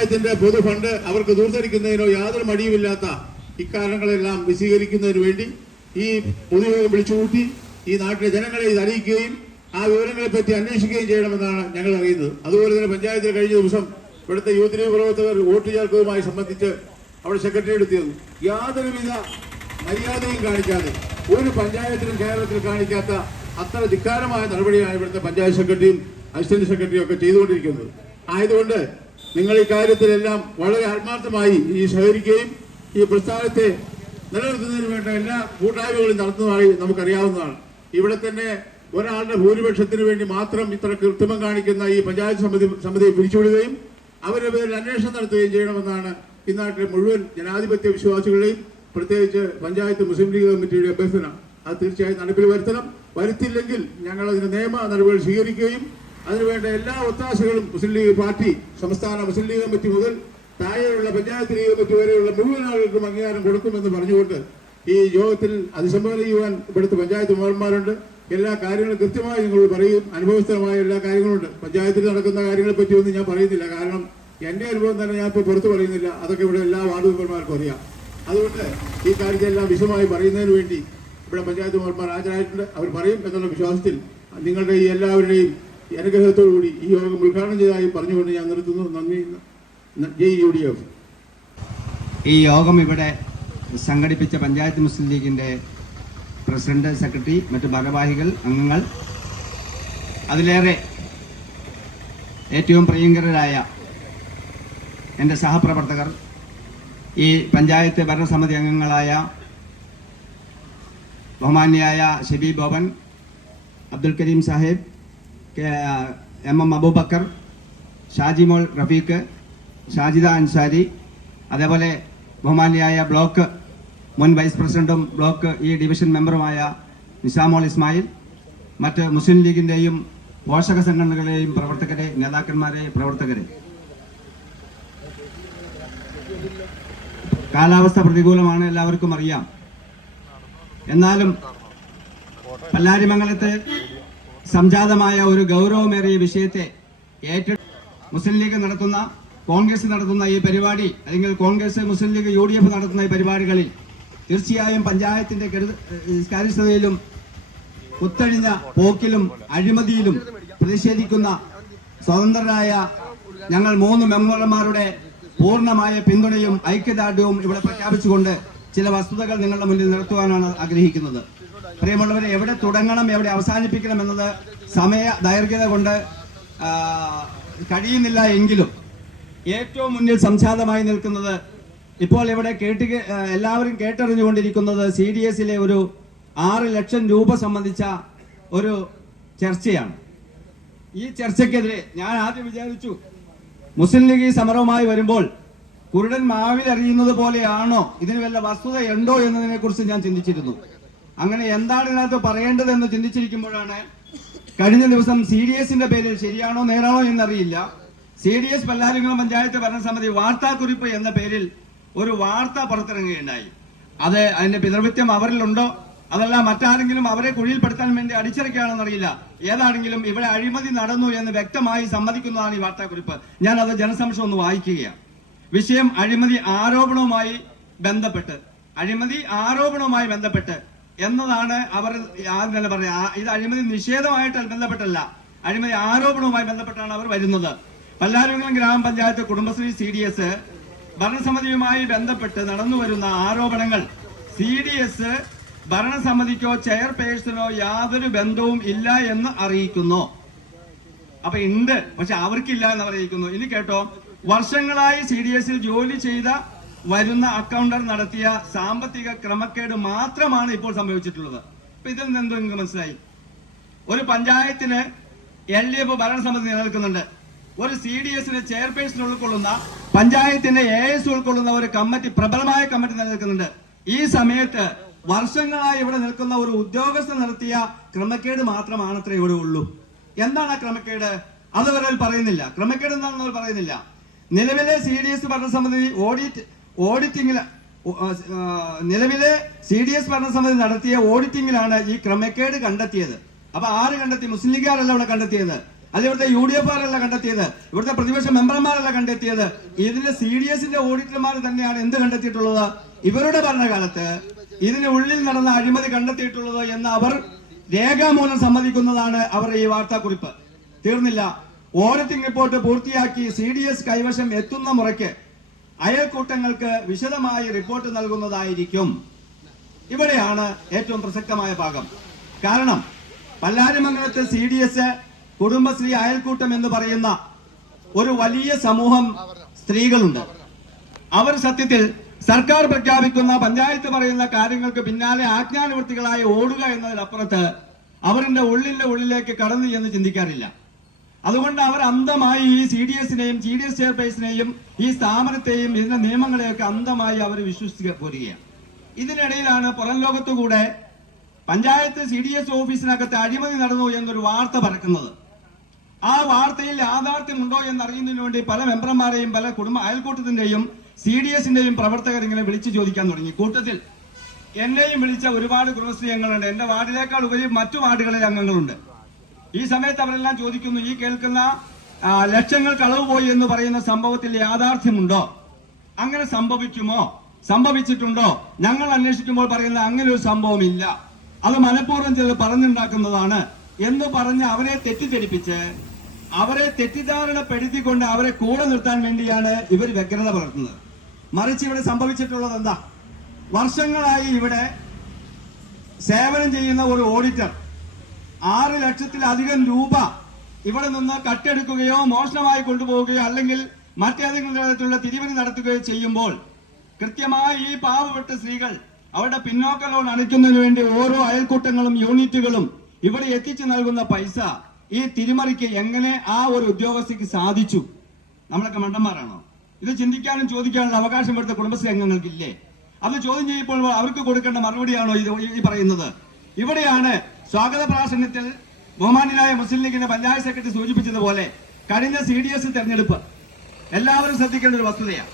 പഞ്ചായത്തിന്റെ പൊതു ഫണ്ട് അവർക്ക് ദൂർത്തരിക്കുന്നതിനോ യാതൊരു മടിയുമില്ലാത്ത ഇക്കാരണങ്ങളെല്ലാം വിശീകരിക്കുന്നതിന് വേണ്ടി ഈ പൊതുയോഗം വിളിച്ചുകൂട്ടി ഈ നാട്ടിലെ ജനങ്ങളെ ഇത് അറിയിക്കുകയും ആ വിവരങ്ങളെ പറ്റി അന്വേഷിക്കുകയും ചെയ്യണമെന്നാണ് ഞങ്ങൾ അറിയുന്നത്. അതുപോലെ തന്നെ പഞ്ചായത്തിൽ കഴിഞ്ഞ ദിവസം ഇവിടുത്തെ യൂത്ത് ലീഗ് പ്രവർത്തകർ വോട്ട് ചേർക്കവുമായി സംബന്ധിച്ച് അവിടെ സെക്രട്ടറി എടുത്തിരുന്നു യാതൊരുവിധ മര്യാദയും കാണിക്കാതെ ഒരു പഞ്ചായത്തിലും കേരളത്തിൽ കാണിക്കാത്ത അത്ര ധിക്കാരമായ നടപടിയാണ് ഇവിടുത്തെ പഞ്ചായത്ത് സെക്രട്ടറിയും അസിസ്റ്റന്റ് സെക്രട്ടറിയും ഒക്കെ ചെയ്തുകൊണ്ടിരിക്കുന്നത്. ആയതുകൊണ്ട് നിങ്ങൾ ഈ വളരെ ആത്മാർത്ഥമായി ഈ സഹകരിക്കുകയും ഈ പ്രസ്ഥാനത്തെ നിലനിർത്തുന്നതിന് വേണ്ട എല്ലാ കൂട്ടായ്മകളും നടത്തുന്നതായി നമുക്കറിയാവുന്നതാണ്. ഇവിടെ തന്നെ ഒരാളുടെ ഭൂരിപക്ഷത്തിന് വേണ്ടി മാത്രം ഇത്ര കൃത്രിമം കാണിക്കുന്ന ഈ പഞ്ചായത്ത് സമിതി സമിതിയെ പിരിച്ചുവിടുകയും അവരുടെ പേരിൽ അന്വേഷണം നടത്തുകയും ചെയ്യണമെന്നാണ് ഇന്നാട്ടിലെ നാട്ടിലെ മുഴുവൻ ജനാധിപത്യ വിശ്വാസികളെയും പ്രത്യേകിച്ച് പഞ്ചായത്ത് മുസ്ലിം ലീഗ് കമ്മിറ്റിയുടെ അഭ്യർത്ഥന. അത് തീർച്ചയായും നടപ്പിൽ വരുത്തണം. വരുത്തില്ലെങ്കിൽ ഞങ്ങൾ അതിന് നിയമ നടപടികൾ സ്വീകരിക്കുകയും അതിനുവേണ്ട എല്ലാ ഒത്താശകളും മുസ്ലിം ലീഗ് പാർട്ടി സംസ്ഥാന മുസ്ലിം ലീഗ് കമ്മിറ്റി മുതൽ താഴെയുള്ള പഞ്ചായത്ത് ലീഗ് കമ്മിറ്റി വരെയുള്ള മുഴുവൻ ആളുകൾക്കും അംഗീകാരം കൊടുക്കുമെന്ന് പറഞ്ഞുകൊണ്ട് ഈ യോഗത്തിൽ അതിസംബോധന ചെയ്യുവാൻ ഇവിടുത്തെ പഞ്ചായത്ത് മെമ്പർമാരുണ്ട്. എല്ലാ കാര്യങ്ങളും കൃത്യമായി നിങ്ങൾ പറയും. അനുഭവസ്ഥമായ എല്ലാ കാര്യങ്ങളുണ്ട്. പഞ്ചായത്തിൽ നടക്കുന്ന കാര്യങ്ങളെ പറ്റിയൊന്നും ഞാൻ പറയുന്നില്ല. കാരണം എന്റെ അനുഭവം തന്നെ ഞാൻ ഇപ്പോൾ പുറത്തു പറയുന്നില്ല. അതൊക്കെ ഇവിടെ എല്ലാ വാർഡ് മെമ്പർമാർക്കും അറിയാം. അതുകൊണ്ട് ഈ കാര്യത്തെല്ലാം വിശദമായി പറയുന്നതിന് വേണ്ടി ഇവിടെ പഞ്ചായത്ത് മെമ്പർമാർ ഹാജരായിട്ടുണ്ട്. അവർ പറയും എന്നുള്ള വിശ്വാസത്തിൽ നിങ്ങളുടെ ഈ എല്ലാവരുടെയും അനുഗ്രഹത്തോടു കൂടി ഈ യോഗം ഉദ്ഘാടനം ചെയ്തതായി പറഞ്ഞുകൊണ്ട് ഞാൻ നിർത്തുന്നു. നന്ദി. ജയ് യു ഡി എഫ്. ഈ യോഗം ഇവിടെ സംഘടിപ്പിച്ച പഞ്ചായത്ത് മുസ്ലിം ലീഗിന്റെ പ്രസിഡന്റ് സെക്രട്ടറി മറ്റു ഭാരവാഹികൾ അംഗങ്ങൾ അതിലേറെ ഏറ്റവും പ്രിയങ്കരരായ എന്റെ സഹപ്രവർത്തകർ ഈ പഞ്ചായത്ത് ഭരണസമിതി അംഗങ്ങളായ ബഹുമാന്യായ ഷെബി ബോബൻ അബ്ദുൽ കരീം സാഹിബ് എം എം അബൂബക്കർ ഷാജിമോൾ റഫീഖ് ഷാജിദ അൻസാരി അതേപോലെ ബഹുമാനിയായ ബ്ലോക്ക് മുൻ വൈസ് പ്രസിഡന്റും ബ്ലോക്ക് ഈ ഡിവിഷൻ മെമ്പറുമായ നിസാമോൾ ഇസ്മായിൽ മറ്റ് മുസ്ലിം ലീഗിന്റെയും പോഷക സംഘടനകളെയും പ്രവർത്തകരെ നേതാക്കന്മാരെ പ്രവർത്തകരെ. കാലാവസ്ഥ പ്രതികൂലമാണ് എല്ലാവർക്കും അറിയാം. എന്നാലും പല്ലാരിമംഗലത്ത് സംജാതമായ ഒരു ഗൗരവമേറിയ വിഷയത്തെ ഏറ്റ മുസ്ലിം ലീഗ് നടത്തുന്ന കോൺഗ്രസ് നടത്തുന്ന ഈ പരിപാടി അല്ലെങ്കിൽ Congress Muslim League U D F നടത്തുന്ന ഈ പരിപാടികളിൽ തീർച്ചയായും പഞ്ചായത്തിന്റെ കാര്യസ്ഥതയിലും കുത്തഴിഞ്ഞ പോക്കിലും അഴിമതിയിലും പ്രതിഷേധിക്കുന്ന സ്വതന്ത്രരായ ഞങ്ങൾ മൂന്ന് മെമ്പർമാരുടെ പൂർണമായ പിന്തുണയും ഐക്യദാർഢ്യവും ഇവിടെ പ്രഖ്യാപിച്ചുകൊണ്ട് ചില വസ്തുതകൾ നിങ്ങളുടെ മുന്നിൽ നിർത്തുവാനാണ് ആഗ്രഹിക്കുന്നത്. പ്രിയമുള്ളവരെ എവിടെ തുടങ്ങണം എവിടെ അവസാനിപ്പിക്കണം എന്നത് സമയ ദൈർഘ്യത കൊണ്ട് കഴിയുന്നില്ല എങ്കിലും ഏറ്റവും മുന്നിൽ സംജാതമായി നിൽക്കുന്നത് ഇപ്പോൾ ഇവിടെ കേട്ട് എല്ലാവരും കേട്ടറിഞ്ഞുകൊണ്ടിരിക്കുന്നത് സി ഡി എസിലെ ഒരു ആറ് ലക്ഷം രൂപ സംബന്ധിച്ച ഒരു ചർച്ചയാണ്. ഈ ചർച്ചയ്ക്കെതിരെ ഞാൻ ആദ്യം വിചാരിച്ചു മുസ്ലിം ലീഗ് ഈ സമരവുമായി വരുമ്പോൾ കുരുടൻ മാവിൽ അറിയുന്നത് പോലെയാണോ ഇതിന് വല്ല വസ്തുതയുണ്ടോ എന്നതിനെ കുറിച്ച് ഞാൻ ചിന്തിച്ചിരുന്നു. അങ്ങനെ എന്താണ് ഇതിനകത്ത് പറയേണ്ടതെന്ന് ചിന്തിച്ചിരിക്കുമ്പോഴാണ് കഴിഞ്ഞ ദിവസം സി ഡി എസിന്റെ പേരിൽ ശരിയാണോ നേരാണോ എന്നറിയില്ല. C D S Pallarikulam panchayat ഭരണസമിതി വാർത്താക്കുറിപ്പ് എന്ന പേരിൽ ഒരു വാർത്ത പുറത്തിറങ്ങുകയുണ്ടായി. അത് അതിന്റെ പിതൃവിത്യം അവരിലുണ്ടോ? അതല്ല മറ്റാരെങ്കിലും അവരെ കുഴിയിൽപ്പെടുത്താൻ വേണ്ടി അടിച്ചിറക്കുകയാണെന്നറിയില്ല ഏതാണെങ്കിലും ഇവിടെ അഴിമതി നടന്നു എന്ന് വ്യക്തമായി സമ്മതിക്കുന്നതാണ് ഈ വാർത്താക്കുറിപ്പ്. ഞാൻ അത് ജനസംശയം ഒന്ന് വായിക്കുകയാണ്. വിഷയം അഴിമതി ആരോപണവുമായി ബന്ധപ്പെട്ട് അഴിമതി ആരോപണവുമായി ബന്ധപ്പെട്ട് എന്നതാണ് അവർ ആദ്യം തന്നെ ഇത് അഴിമതി നിഷേധമായിട്ട് ബന്ധപ്പെട്ടല്ല. അഴിമതി ആരോപണവുമായി ബന്ധപ്പെട്ടാണ് അവർ വരുന്നത്. പല്ലാരിമംഗലം ഗ്രാമപഞ്ചായത്ത് കുടുംബശ്രീ സി ഡി എസ് ഭരണസമിതിയുമായി ബന്ധപ്പെട്ട് നടന്നു വരുന്ന ആരോപണങ്ങൾ. സി ഡി എസ് ഭരണസമിതിക്കോ ചെയർപേഴ്സണോ യാതൊരു ബന്ധവും ഇല്ല എന്ന് അറിയിക്കുന്നു. അപ്പൊ ഉണ്ട് പക്ഷെ അവർക്കില്ല എന്ന് അറിയിക്കുന്നു. ഇനി കേട്ടോ വർഷങ്ങളായി സി ഡി എസിൽ ജോലി ചെയ്ത വരുന്ന അക്കൗണ്ടർ നടത്തിയ സാമ്പത്തിക ക്രമക്കേട് മാത്രമാണ് ഇപ്പോൾ സംഭവിച്ചിട്ടുള്ളത്. അപ്പൊ ഇതിൽ നിന്ന് എന്തോ നിങ്ങൾക്ക് മനസ്സിലായി? ഒരു പഞ്ചായത്തിന് എൽ ഡി എഫ് ഭരണസമിതി നിലനിൽക്കുന്നുണ്ട്. ഒരു സി ഡി എസിന് ചെയർപേഴ്സൺ ഉൾക്കൊള്ളുന്ന പഞ്ചായത്തിന്റെ എ എസ് ഉൾക്കൊള്ളുന്ന ഒരു കമ്മിറ്റി പ്രബലമായ കമ്മിറ്റി നിലനിൽക്കുന്നുണ്ട്. ഈ സമയത്ത് വർഷങ്ങളായി ഇവിടെ നിൽക്കുന്ന ഒരു ഉദ്യോഗസ്ഥ നടത്തിയ ക്രമക്കേട് മാത്രമാണ് അത്ര ഇവിടെ ഉള്ളൂ. എന്താണ് ആ ക്രമക്കേട്? അത് പറയുന്നില്ല. ക്രമക്കേട് എന്താണെന്ന് അവർ പറയുന്നില്ല. നിലവിലെ സി ഡി എസ് ഭരണസമിതി ഓഡിറ്റ് ഓഡിറ്റിംഗിൽ നിലവിലെ സി ഡി എസ് ഭരണസമിതി നടത്തിയ ഓഡിറ്റിംഗിലാണ് ഈ ക്രമക്കേട് കണ്ടെത്തിയത്. അപ്പൊ ആര് കണ്ടെത്തി? മുസ്ലിം ലീഗുകാരല്ല ഇവിടെ കണ്ടെത്തിയത്. അല്ലെ ഇവിടുത്തെ യു ഡി എഫ് ആരല്ല കണ്ടെത്തിയത്. ഇവിടുത്തെ പ്രതിപക്ഷ മെമ്പർമാരല്ല കണ്ടെത്തിയത്. ഇതിന്റെ സി ഡി എസിന്റെ ഓഡിറ്റർമാർ തന്നെയാണ് എന്ത് കണ്ടെത്തിയിട്ടുള്ളത്? ഇവരുടെ ഭരണകാലത്ത് ഇതിന് ഉള്ളിൽ നടന്ന അഴിമതി കണ്ടെത്തിയിട്ടുള്ളത് എന്ന് അവർ രേഖാമൂലം സമ്മതിക്കുന്നതാണ് അവരുടെ ഈ വാർത്താക്കുറിപ്പ്. തീർന്നില്ല. ഓഡിറ്റിംഗ് റിപ്പോർട്ട് പൂർത്തിയാക്കി സി ഡി എസ് കൈവശം എത്തുന്ന മുറയ്ക്ക് അയൽക്കൂട്ടങ്ങൾക്ക് വിശദമായി റിപ്പോർട്ട് നൽകുന്നതായിരിക്കും. ഇവിടെയാണ് ഏറ്റവും പ്രസക്തമായ ഭാഗം. കാരണം പല്ലാരിമംഗലത്ത് സി ഡി എസ് കുടുംബശ്രീ അയൽക്കൂട്ടം എന്ന് പറയുന്ന ഒരു വലിയ സമൂഹം സ്ത്രീകളുണ്ട്. അവർ സത്യത്തിൽ സർക്കാർ പ്രഖ്യാപിക്കുന്ന പഞ്ചായത്ത് പറയുന്ന കാര്യങ്ങൾക്ക് പിന്നാലെ ആജ്ഞാനവൃത്തികളായി ഓടുക എന്നതിനപ്പുറത്ത് അവരുടെ ഉള്ളിന്റെ ഉള്ളിലേക്ക് കടന്നു ചെന്ന് ചിന്തിക്കാറില്ല. അതുകൊണ്ട് അവർ അന്ധമായി ഈ സി ഡി എസിനെയും സി ഡി എസ് ചെയർപേഴ്സിനെയും ഈ സ്ഥാപനത്തെയും ഇതിന്റെ നിയമങ്ങളെയൊക്കെ അന്ധമായി അവർ വിശ്വസിച്ച് പോരുകയാണ്. ഇതിനിടയിലാണ് പുറം ലോകത്തുകൂടെ പഞ്ചായത്ത് സി ഡി എസ് ഓഫീസിനകത്ത് അഴിമതി നടന്നു എന്നൊരു വാർത്ത പരക്കുന്നത്. ആ വാർത്തയിൽ യാഥാർത്ഥ്യമുണ്ടോ എന്നറിയുന്നതിന് വേണ്ടി പല മെമ്പർമാരെയും പല കുടുംബ അയൽക്കൂട്ടത്തിന്റെയും സി ഡി എസിന്റെയും പ്രവർത്തകർ ഇങ്ങനെ വിളിച്ചു ചോദിക്കാൻ തുടങ്ങി. കൂട്ടത്തിൽ എന്നെയും വിളിച്ച ഒരുപാട് കുടുംബശ്രീ എന്റെ വാർഡിനേക്കാൾ ഉപരി മറ്റു വാർഡുകളിലെ അംഗങ്ങളുണ്ട്. ഈ സമയത്ത് അവരെല്ലാം ചോദിക്കുന്നു ഈ കേൾക്കുന്ന ലക്ഷങ്ങൾ കളവ് പോയി എന്ന് പറയുന്ന സംഭവത്തിൽ യാഥാർത്ഥ്യമുണ്ടോ? അങ്ങനെ സംഭവിക്കുമോ? സംഭവിച്ചിട്ടുണ്ടോ? ഞങ്ങൾ അന്വേഷിക്കുമ്പോൾ പറയുന്ന അങ്ങനെ ഒരു സംഭവമില്ല. അത് മനഃപൂർവം ചിലർ പറഞ്ഞുണ്ടാക്കുന്നതാണ് എന്ന് പറഞ്ഞ് അവരെ തെറ്റിദ്ധരിപ്പിച്ച് അവരെ തെറ്റിദ്ധാരണപ്പെടുത്തിക്കൊണ്ട് അവരെ കൂടെ നിർത്താൻ വേണ്ടിയാണ് ഇവർ വ്യഗ്രത പുലർത്തുന്നത്. മറിച്ച് ഇവിടെ സംഭവിച്ചിട്ടുള്ളത് എന്താ? വർഷങ്ങളായി ഇവിടെ സേവനം ചെയ്യുന്ന ഒരു ഓഡിറ്റർ ആറ് ലക്ഷത്തിലധികം രൂപ ഇവിടെ നിന്ന് കട്ടെടുക്കുകയോ മോഷണമായി കൊണ്ടുപോവുകയോ അല്ലെങ്കിൽ മറ്റേതെങ്കിലും തരത്തിലുള്ള തിരിവിന് നടത്തുകയോ ചെയ്യുമ്പോൾ കൃത്യമായി ഈ പാവപ്പെട്ട സ്ത്രീകൾ അവരുടെ പിന്നോക്ക ലോൺ അടയ്ക്കുന്നതിന് വേണ്ടി ഓരോ അയൽക്കൂട്ടങ്ങളും യൂണിറ്റുകളും ഇവിടെ എത്തിച്ചു നൽകുന്ന പൈസ ഈ തിരിമറിക്ക് എങ്ങനെ ആ ഒരു ഉദ്യോഗസ്ഥയ്ക്ക് സാധിച്ചു? നമ്മളൊക്കെ മണ്ടന്മാരാണോ? ഇത് ചിന്തിക്കാനും ചോദിക്കാനുള്ള അവകാശം എടുത്ത കുടുംബശ്രീ അംഗങ്ങൾക്കില്ലേ? അത് ചോദ്യം ചെയ്യുമ്പോൾ അവർക്ക് കൊടുക്കേണ്ട മറുപടിയാണോ ഇത് ഈ പറയുന്നത്? ഇവിടെയാണ് സ്വാഗത പ്രാസംഗത്തിൽ ബഹുമാനിലായ മുസ്ലിം ലീഗിന്റെ പഞ്ചായത്ത് സെക്രട്ടറി സൂചിപ്പിച്ചതുപോലെ കഴിഞ്ഞ സി ഡി എസ് തെരഞ്ഞെടുപ്പ് എല്ലാവരും ശ്രദ്ധിക്കേണ്ട ഒരു വസ്തുതയാണ്.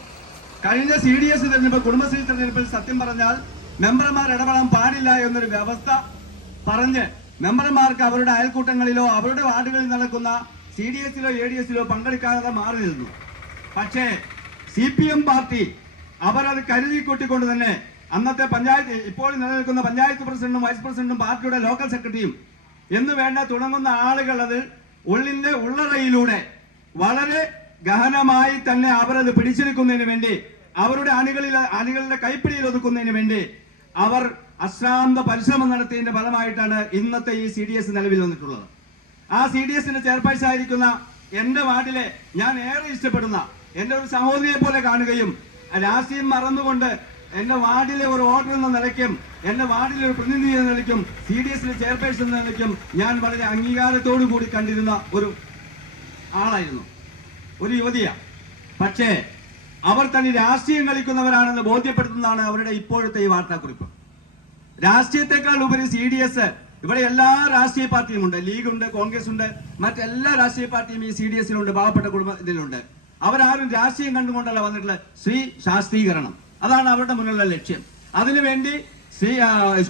കഴിഞ്ഞ സി ഡി എസ് തെരഞ്ഞെടുപ്പ് കുടുംബശ്രീ തെരഞ്ഞെടുപ്പിൽ സത്യം പറഞ്ഞാൽ മെമ്പർമാർ ഇടപെടാൻ പാടില്ല എന്നൊരു വ്യവസ്ഥ പറഞ്ഞ് മെമ്പർമാർക്ക് അവരുടെ അയൽക്കൂട്ടങ്ങളിലോ അവരുടെ വാർഡുകളിൽ നടക്കുന്ന സി ഡി എസിലോ എ ഡി എസിലോ പങ്കെടുക്കാതെ മാറി നിന്നു. പക്ഷേ സി പി എം പാർട്ടി അവരത് കരുതി കൂട്ടിക്കൊണ്ട് തന്നെ അന്നത്തെ പഞ്ചായത്ത് ഇപ്പോൾ നിലനിൽക്കുന്ന പഞ്ചായത്ത് പ്രസിഡന്റും വൈസ് പ്രസിഡന്റും പാർട്ടിയുടെ ലോക്കൽ സെക്രട്ടറിയും എന്ന് വേണ്ട തുടങ്ങുന്ന ആളുകൾ അത് ഉള്ളിന്റെ ഉള്ളറയിലൂടെ വളരെ ഗഹനമായി തന്നെ അവരത് പിടിച്ചെടുക്കുന്നതിന് വേണ്ടി അവരുടെ അണികളിൽ അണികളുടെ കൈപ്പിടിയിൽ ഒതുക്കുന്നതിന് വേണ്ടി അവർ അശ്രാന്ത പരിശ്രമം നടത്തിയതിന്റെ ഫലമായിട്ടാണ് ഇന്നത്തെ ഈ സി ഡി എസ് നിലവിൽ വന്നിട്ടുള്ളത്. ആ സി ഡി എസിന്റെ ചെയർപേഴ്സൺ ആയിരിക്കുന്ന എന്റെ വാർഡിലെ ഞാൻ ഏറെ ഇഷ്ടപ്പെടുന്ന എന്റെ ഒരു സഹോദരിയെ പോലെ കാണുകയും രാഷ്ട്രീയം മറന്നുകൊണ്ട് എന്റെ വാർഡിലെ ഒരു വോട്ടർ എന്ന നിലയ്ക്കും എന്റെ വാർഡിലെ ഒരു പ്രതിനിധി എന്ന നിലയ്ക്കും സി ഡി എസിലെ ചെയർപേഴ്സൺ എന്ന നിലയ്ക്കും ഞാൻ വളരെ അംഗീകാരത്തോടു കൂടി കണ്ടിരുന്ന ഒരു ആളായിരുന്നു. ഒരു യുവതിയാ. പക്ഷേ അവർ തന്നെ രാഷ്ട്രീയം കളിക്കുന്നവരാണെന്ന് ബോധ്യപ്പെടുത്തുന്നതാണ് അവരുടെ ഇപ്പോഴത്തെ ഈ വാർത്താക്കുറിപ്പ്. രാഷ്ട്രീയത്തെക്കാൾ ഉപരി സി ഡി എസ് ഇവിടെ എല്ലാ രാഷ്ട്രീയ പാർട്ടിയും ഉണ്ട്. ലീഗ് ഉണ്ട് കോൺഗ്രസ് ഉണ്ട് മറ്റെല്ലാ രാഷ്ട്രീയ പാർട്ടിയും ഈ സി ഡി എസിലുണ്ട് പാവപ്പെട്ട കുടുംബ ഇതിലുണ്ട്. അവരാരും രാഷ്ട്രീയം കണ്ടുകൊണ്ടല്ല വന്നിട്ടുള്ള ശ്രീ ശാസ്ത്രീകരണം. അതാണ് അവരുടെ മുന്നിലുള്ള ലക്ഷ്യം. അതിനുവേണ്ടി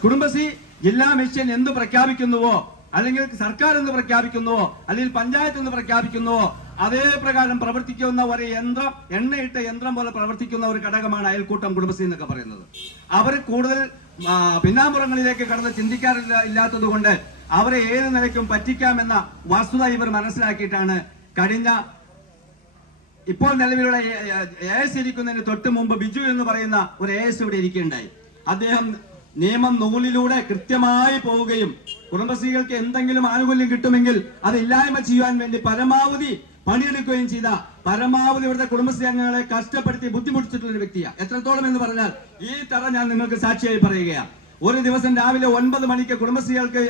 കുടുംബശ്രീ ജില്ലാ മിഷൻ എന്ത് പ്രഖ്യാപിക്കുന്നുവോ അല്ലെങ്കിൽ സർക്കാർ എന്ന് പ്രഖ്യാപിക്കുന്നുവോ അല്ലെങ്കിൽ പഞ്ചായത്ത് എന്ന് പ്രഖ്യാപിക്കുന്നുവോ അതേ പ്രകാരം പ്രവർത്തിക്കുന്ന ഒരു യന്ത്രം എണ്ണയിട്ട യന്ത്രം പോലെ പ്രവർത്തിക്കുന്ന ഒരു ഘടകമാണ് അയൽക്കൂട്ടം കുടുംബശ്രീ എന്നൊക്കെ പറയുന്നത്. അവർ കൂടുതൽ പിന്നാമ്പുറങ്ങളിലേക്ക് കടന്ന് ചിന്തിക്കാറില്ല ഇല്ലാത്തത് കൊണ്ട് അവരെ ഏത് നിലയ്ക്കും പറ്റിക്കാമെന്ന വസ്തുത ഇവർ മനസ്സിലാക്കിയിട്ടാണ് കഴിഞ്ഞ ഇപ്പോൾ നിലവിലുള്ള എ എസ് ഇരിക്കുന്നതിന് തൊട്ട് മുമ്പ് ബിജു എന്ന് പറയുന്ന ഒരു എ എസ് ഇവിടെ ഇരിക്കുകയുണ്ടായി. അദ്ദേഹം നിയമം നൂലിലൂടെ കൃത്യമായി പോവുകയും കുടുംബശ്രീകൾക്ക് എന്തെങ്കിലും ആനുകൂല്യം കിട്ടുമെങ്കിൽ അത് ഇല്ലായ്മ ചെയ്യുവാൻ വേണ്ടി പരമാവധി പണിയെടുക്കുകയും ചെയ്ത പരമാവധി ഇവിടുത്തെ കുടുംബശ്രീ അംഗങ്ങളെ കഷ്ടപ്പെടുത്തി ബുദ്ധിമുട്ടിച്ചിട്ടുള്ള ഒരു വ്യക്തിയാണ് എത്രത്തോളം എന്ന് പറഞ്ഞാൽ ഈ തറ ഞാൻ നിങ്ങൾക്ക് സാക്ഷിയായി പറയുകയാണ് ഒരു ദിവസം രാവിലെ ഒൻപത് മണിക്ക് കുടുംബശ്രീകൾക്ക്